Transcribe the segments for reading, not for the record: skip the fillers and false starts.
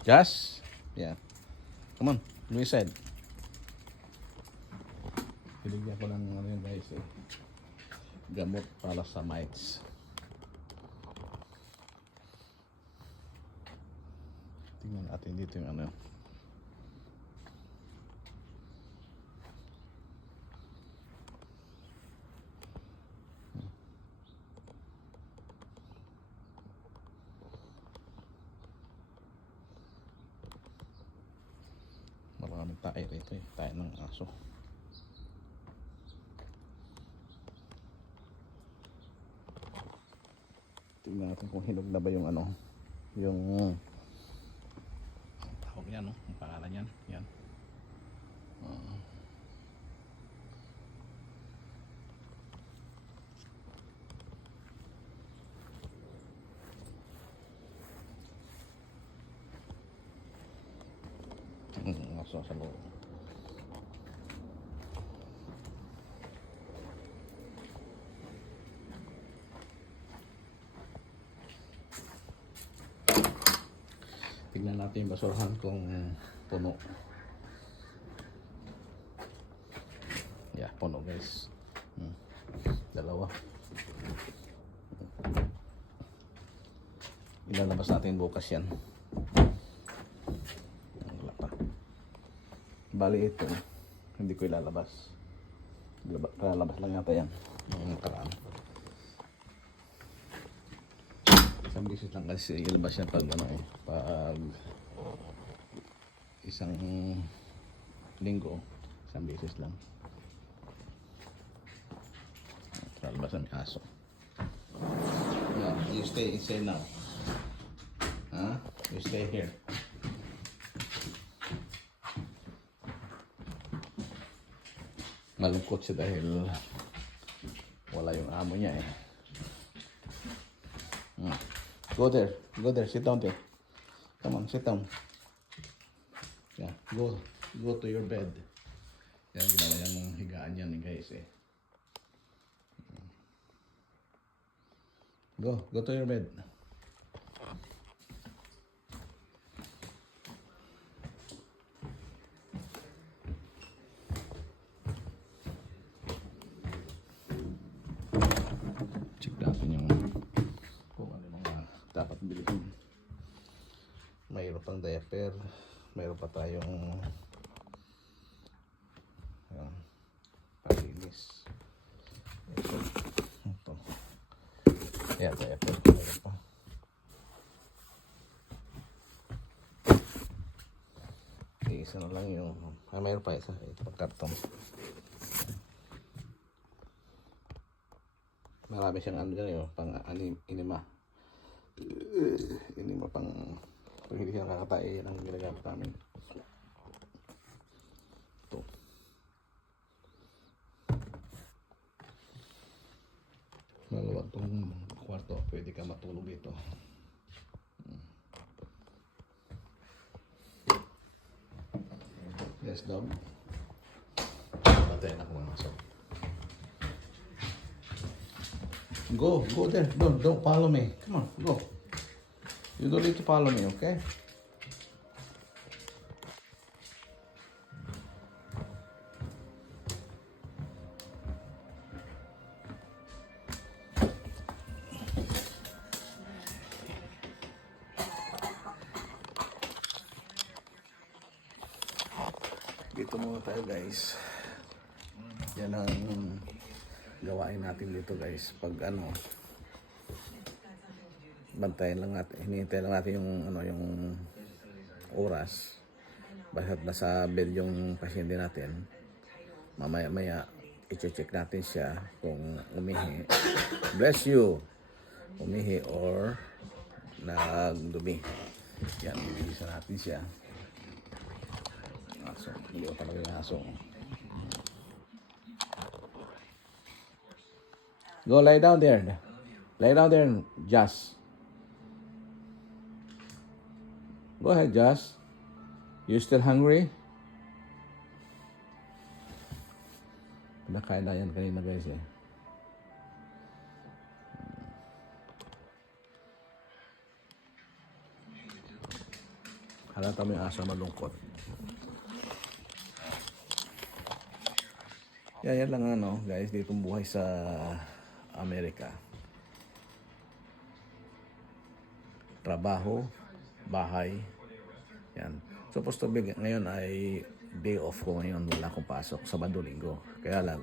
Just, yeah. Come on, Luis side. Binigyan ko ng ano yun guys eh. Gamot para sa mites. Tingnan natin dito yung ano. Maraming tayo rito eh. Tayo ng aso. Tingnan natin kung hinog na ba yung ano. Yung tawag yan, no? Ang pangalan yan. Yan. Aso sa loob. Tignan natin yung basurahan kung puno. Yeah, puno guys. Dalawa. Ilalabas natin bukas yan. Wala pa. Bali ito, hindi ko ilalabas. Ilalabas lang yata yan. Yung nakaraan. Isang bisis lang kasi ilabas yan pag ano eh. Pag isang linggo, isang bisis lang. Lalabas ang aso. Yeah, you stay inside now. Huh? You stay here. Malungkot siya dahil wala yung amo niya eh. Go there, sit down there. Come on, sit down. Yeah, go to your bed. Yan, ginawa yan ng higaan yan guys eh. Go to your bed. Check natin yung kung ano mga dapat bilhin. Mayroon pang diaper, mayroon pa tayong palinis. Ito. Yeah, diaper. Mayroon pa. Isa na lang yung mayroon pa isa. Ito pang karton. Marami siyang ano dyan yun, pang inima. Inima pang pag hindi siya nakakatae, yan ang ginagamit namin. Ito. Maluwag tong kwarto, pwede ka matulog dito. Yes, dog. Patayin ako mga aso. Go there. Don't follow me. Come on, go. You don't need to follow me, okay? Dito muna tayo guys. Yan ang gawain natin dito guys. Pag ano, bantayan lang natin, hinihintay lang natin yung ano, yung oras. Basta nasa bed yung pasyente natin. Mamaya-maya i-check natin siya kung umihi. Bless you. Umihi or nagdumi. Yan, bibigisa natin siya. Aso, hindi ko talaga yung aso. Go lie down there. Lie down there, Josh. Go ahead, Josh. You still hungry? Nakain na yan kanina guys eh. Halata mo yung aso malungkot. Yan lang ano, guys, dito buhay sa Amerika. Trabaho, bahay. Yan. Supposed to be ngayon ay day off ko ngayon. Wala akong pasok. Sabado, Linggo. Kaya lang,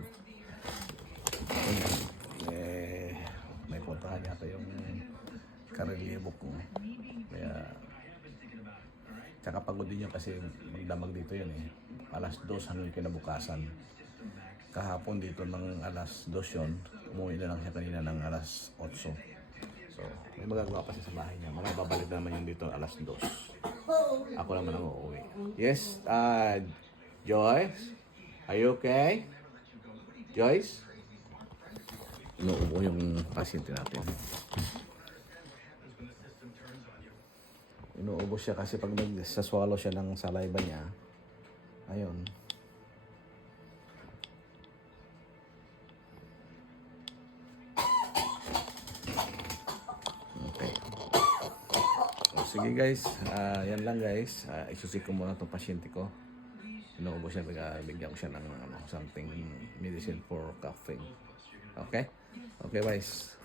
may puntahan yata yung karelyebo ko. Kaya, tsaka pagod din yun kasi magdamag dito yun eh. Alas 2 hanggang kinabukasan. Kahapon dito ng alas 2 yun. Umuwi na lang siya kanina ng alas 8. So, may magagawa pa siya sa bahay niya. Babalik na naman yun dito alas 2. Ako naman ang uuwi. Yes, Joyce? Are you okay? Joyce? Inuubo yung pasyente natin. Inuubo siya kasi pag nagsaswallow siya ng saliva niya, ayun. Okay. Sige guys, yan lang guys. Isusik ko muna itong pasyente ko. Inuubo siya, bigyan ko siya ng something medicine for coughing. Okay? Okay guys.